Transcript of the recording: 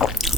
you